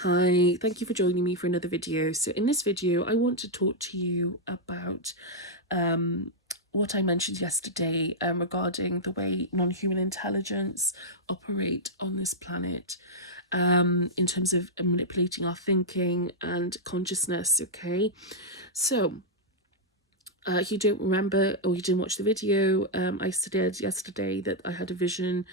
Hi, thank you for joining me for another video. So in this video, I want to talk to you about what I mentioned yesterday regarding the way non-human intelligence operate on this planet in terms of manipulating our thinking and consciousness, okay? So if you don't remember or you didn't watch the video, I said yesterday that I had a vision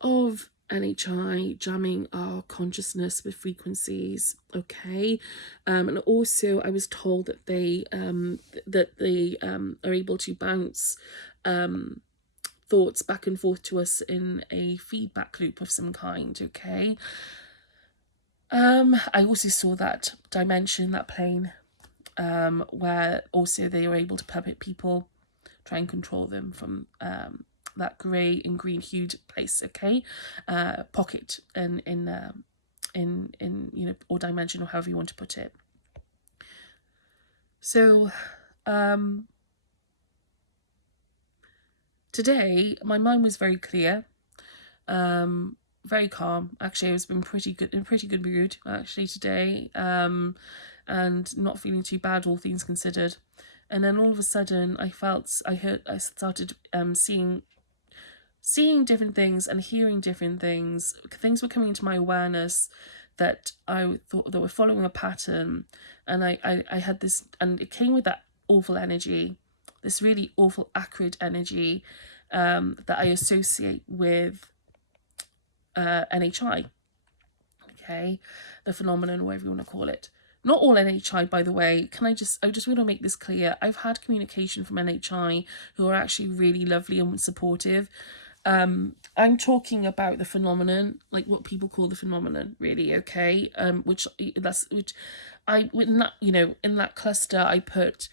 of NHI jamming our consciousness with frequencies, okay, and also I was told that they are able to bounce thoughts back and forth to us in a feedback loop of some kind, okay. I also saw that dimension, that plane, where also they were able to puppet people, try and control them from that grey and green hued place, okay, pocket in you know, or dimension, or however you want to put it. So today my mind was very clear, very calm. Actually, I was in pretty good mood actually today, and not feeling too bad, all things considered. And then all of a sudden I started seeing different things and hearing different things. Things were coming into my awareness that I thought that were following a pattern, and I had this, and it came with that awful energy, this really awful acrid energy that I associate with NHI, okay, the phenomenon, whatever you want to call it. Not all NHI, by the way. I just want to make this clear. I've had communication from NHI who are actually really lovely and supportive. I'm talking about the phenomenon, like what people call the phenomenon, really, okay? Which I, in that, you know, in that cluster, I put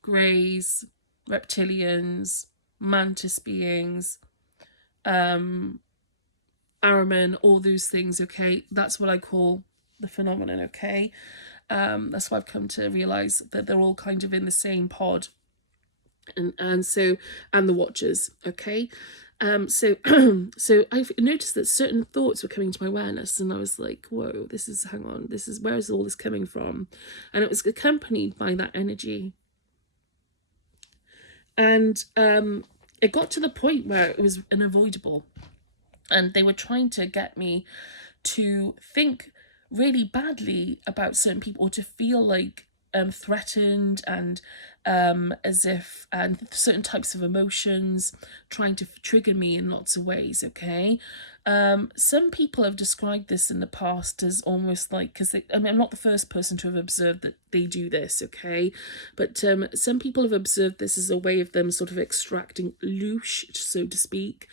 greys, reptilians, mantis beings, Araman, all those things, okay? That's what I call the phenomenon, okay? That's why I've come to realize that they're all kind of in the same pod. And the watchers, okay. So so I've noticed that certain thoughts were coming to my awareness, and I was like, whoa, hang on, where is all this coming from? And it was accompanied by that energy, and it got to the point where it was unavoidable, and they were trying to get me to think really badly about certain people, or to feel like threatened, and as if, and certain types of emotions, trying to trigger me in lots of ways, okay. Some people have described this in the past as almost like, because I'm not the first person to have observed that they do this, okay, but some people have observed this as a way of them sort of extracting loosh, so to speak,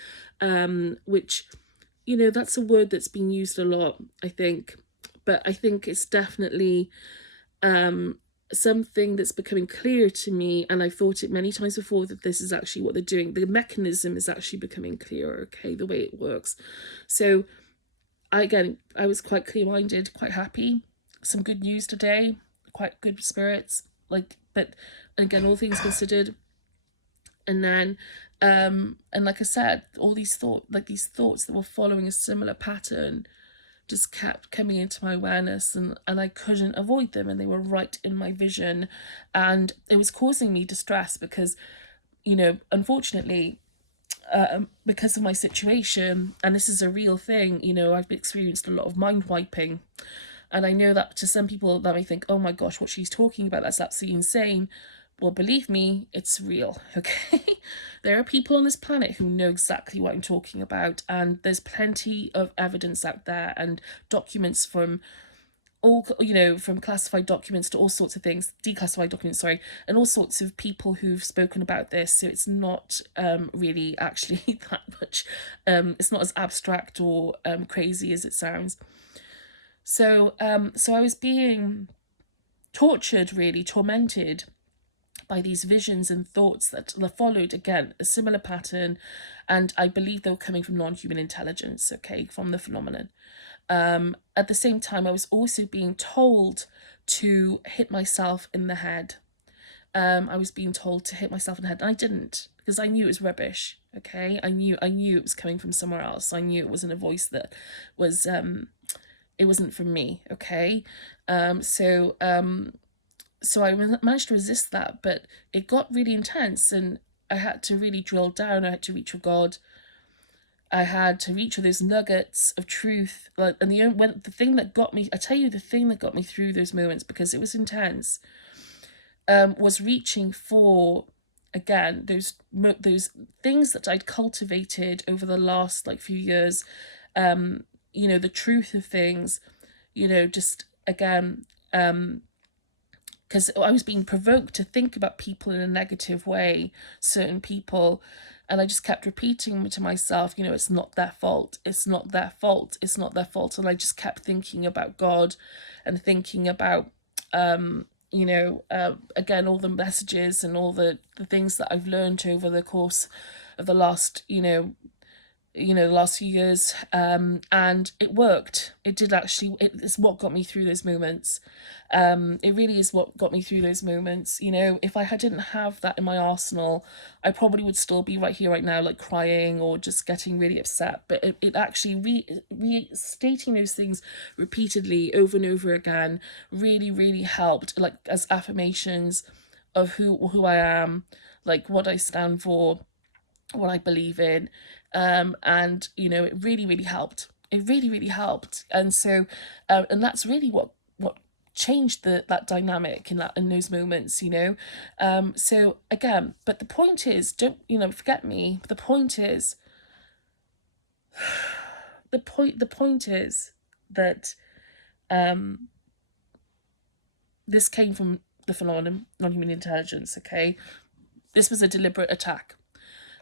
which, you know, that's a word that's been used a lot, I think, but I think it's definitely something that's becoming clear to me, and I've thought it many times before, that this is actually what they're doing. The mechanism is actually becoming clearer, okay, the way it works. So I was quite clear-minded, quite happy. Some good news today, quite good spirits, like, but again, all things considered. And then and like I said, all these thoughts that were following a similar pattern just kept coming into my awareness, and I couldn't avoid them, and they were right in my vision, and it was causing me distress because, you know, unfortunately, because of my situation, and this is a real thing, you know, I've experienced a lot of mind wiping, and I know that to some people that may think, oh my gosh, what she's talking about, that's absolutely insane. Well, believe me, it's real, okay? There are people on this planet who know exactly what I'm talking about, and there's plenty of evidence out there, and documents from all, you know, from classified documents to all sorts of things, declassified documents, sorry, and all sorts of people who've spoken about this. So it's not really actually that much, it's not as abstract or crazy as it sounds. So so I was being tortured, really tormented, by these visions and thoughts that followed, again, a similar pattern, and I believe they were coming from non-human intelligence, okay, from the phenomenon. At the same time, I was also being told to hit myself in the head. I was being told to hit myself in the head, and I didn't, because I knew it was rubbish, okay. I knew it was coming from somewhere else. I knew it wasn't a voice that was it wasn't for me, okay? So I managed to resist that, but it got really intense, and I had to really drill down. I had to reach for God. I had to reach for those nuggets of truth. Like, and the thing that got me, I tell you, the thing that got me through those moments, because it was intense, was reaching for, again, those things that I'd cultivated over the last like few years. The truth of things. Just again. Because I was being provoked to think about people in a negative way, certain people, and I just kept repeating to myself, it's not their fault, it's not their fault, it's not their fault, and I just kept thinking about God, and thinking about, again, all the messages and all the things that I've learned over the course of the last, the last few years, and it worked. It did actually. It's what got me through those moments. It really is what got me through those moments. If I didn't have that in my arsenal, I probably would still be right here right now, like crying or just getting really upset. But it actually restating those things repeatedly over and over again really, really helped, like as affirmations of who I am, like what I stand for, what I believe in, and it really, really helped. It really, really helped, and so, and that's really what changed that dynamic in those moments. So again, but the point is, don't forget me. The point is, the point is that this came from the phenomenon non-human intelligence. Okay, this was a deliberate attack.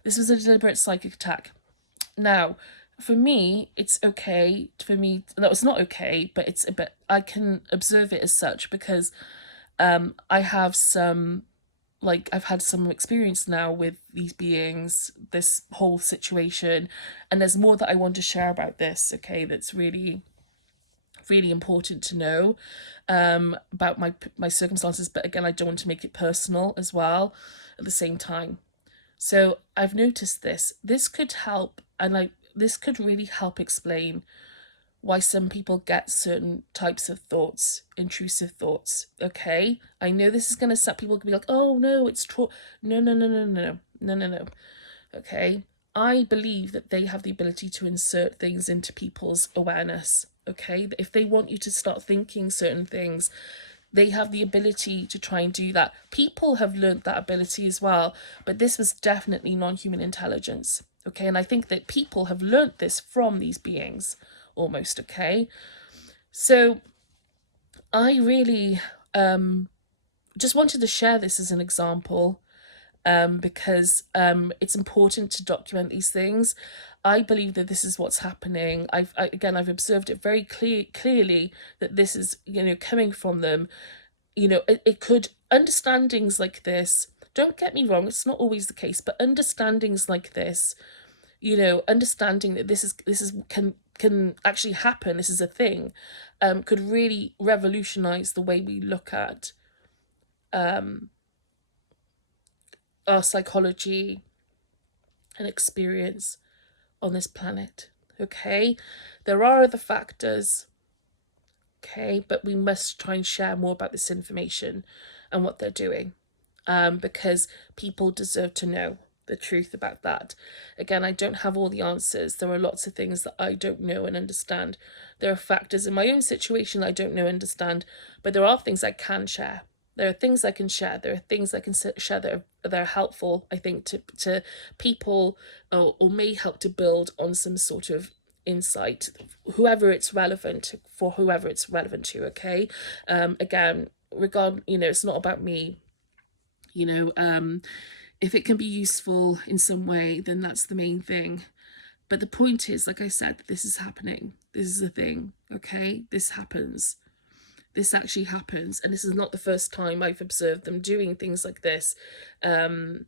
This was a deliberate psychic attack. Now, for me, it's okay. For me, no, it's not okay, but it's a bit. I can observe it as such because I have some, like, I've had some experience now with these beings, this whole situation, and there's more that I want to share about this. Okay, that's really, really important to know about my circumstances. But again, I don't want to make it personal as well. At the same time. So I've noticed this. This could help, and this could really help explain why some people get certain types of thoughts, intrusive thoughts. Okay, I know this is gonna set people can be like, oh no, it's true. No, no, no, no, no, no, no, no. Okay, I believe that they have the ability to insert things into people's awareness. Okay, if they want you to start thinking certain things, they have the ability to try and do that. People have learned that ability as well, but this was definitely non-human intelligence. Okay, and I think that people have learned this from these beings almost. Okay, so I really just wanted to share this as an example, because it's important to document these things. I believe that this is what's happening. I've observed it very clearly that this is coming from them. It could, understandings like this, don't get me wrong, it's not always the case, but understandings like this, understanding that this is can actually happen, this is a thing, could really revolutionize the way we look at our psychology and experience on this planet. Okay, there are other factors. Okay, but we must try and share more about this information and what they're doing, because people deserve to know the truth about that. Again, I don't have all the answers. There are lots of things that I don't know and understand. There are factors in my own situation I don't know and understand, but there are things I can share. There are things I can share. There are things I can share that are helpful, I think, to people, or may help to build on some sort of insight, whoever it's relevant to. Okay, again, it's not about me. If it can be useful in some way, then that's the main thing. But the point is, like I said, this is happening. This is a thing. Okay, this happens. This actually happens, and this is not the first time I've observed them doing things like this. But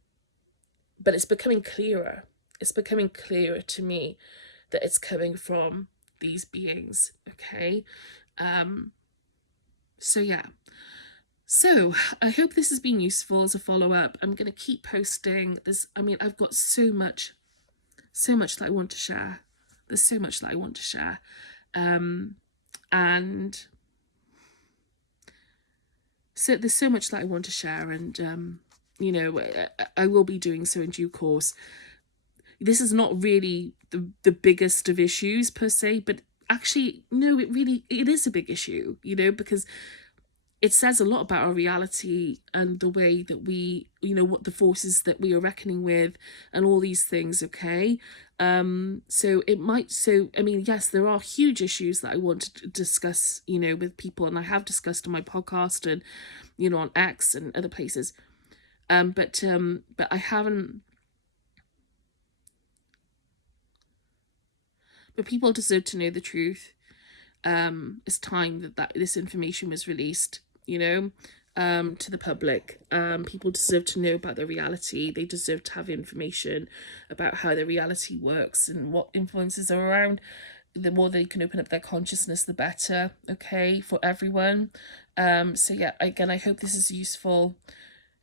it's becoming clearer. It's becoming clearer to me that it's coming from these beings. Okay, so yeah. So I hope this has been useful as a follow-up. I'm going to keep posting this. I've got so much that I want to share. There's so much that I want to share. And so there's so much that I want to share, and you know, I will be doing so in due course. This is not really the biggest of issues per se, but actually, no, it is a big issue, you know, because it says a lot about our reality and the way that we, you know, what the forces that we are reckoning with and all these things, okay? So it might, so, I mean, yes, there are huge issues that I want to discuss, you know, with people, and I have discussed on my podcast and, you know, on X and other places. But I haven't, but people deserve to know the truth. It's time that this information was released, you know, to the public. People deserve to know about the reality. They deserve to have information about how the reality works and what influences are around. The more they can open up their consciousness, the better, okay, for everyone. So yeah, again, I hope this is useful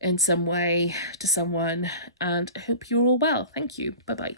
in some way to someone, and I hope you're all well. Thank you. Bye bye.